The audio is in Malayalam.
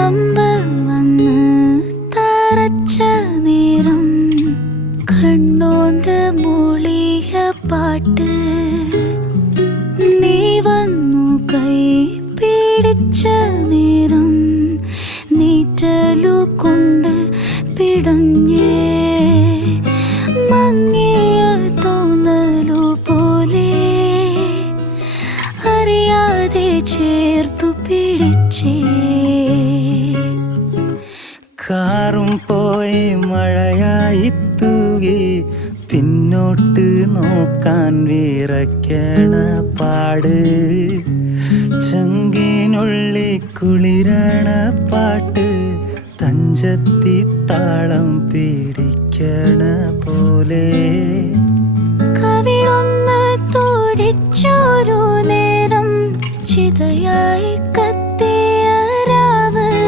അമ്പ് വന്ന് തറച്ച നേരം കണ്ണോണ്ട് മൂളിയ പാട്ട്, നീ വന്നു കൈ പിടിച്ച നേരം നീറ്റലു കൊണ്ട് പിടഞ്ഞേ, മങ്ങിയ തോന്നലു പോലെ അറിയാതെ ചേർത്തു പിടിച്ചേ. കാറും പോയി മഴയായി തൂകി, പിന്നോട്ട് നോക്കാൻ വിറയ്ക്കണ പാട്, ചങ്കിനുള്ളി കുളിരണ പാട്ട്, തഞ്ചത്തി താളം പിടിക്കണ പോലെ. കവിളൊന്ന് തുടിച്ചൊരു നേരം ചിതയായി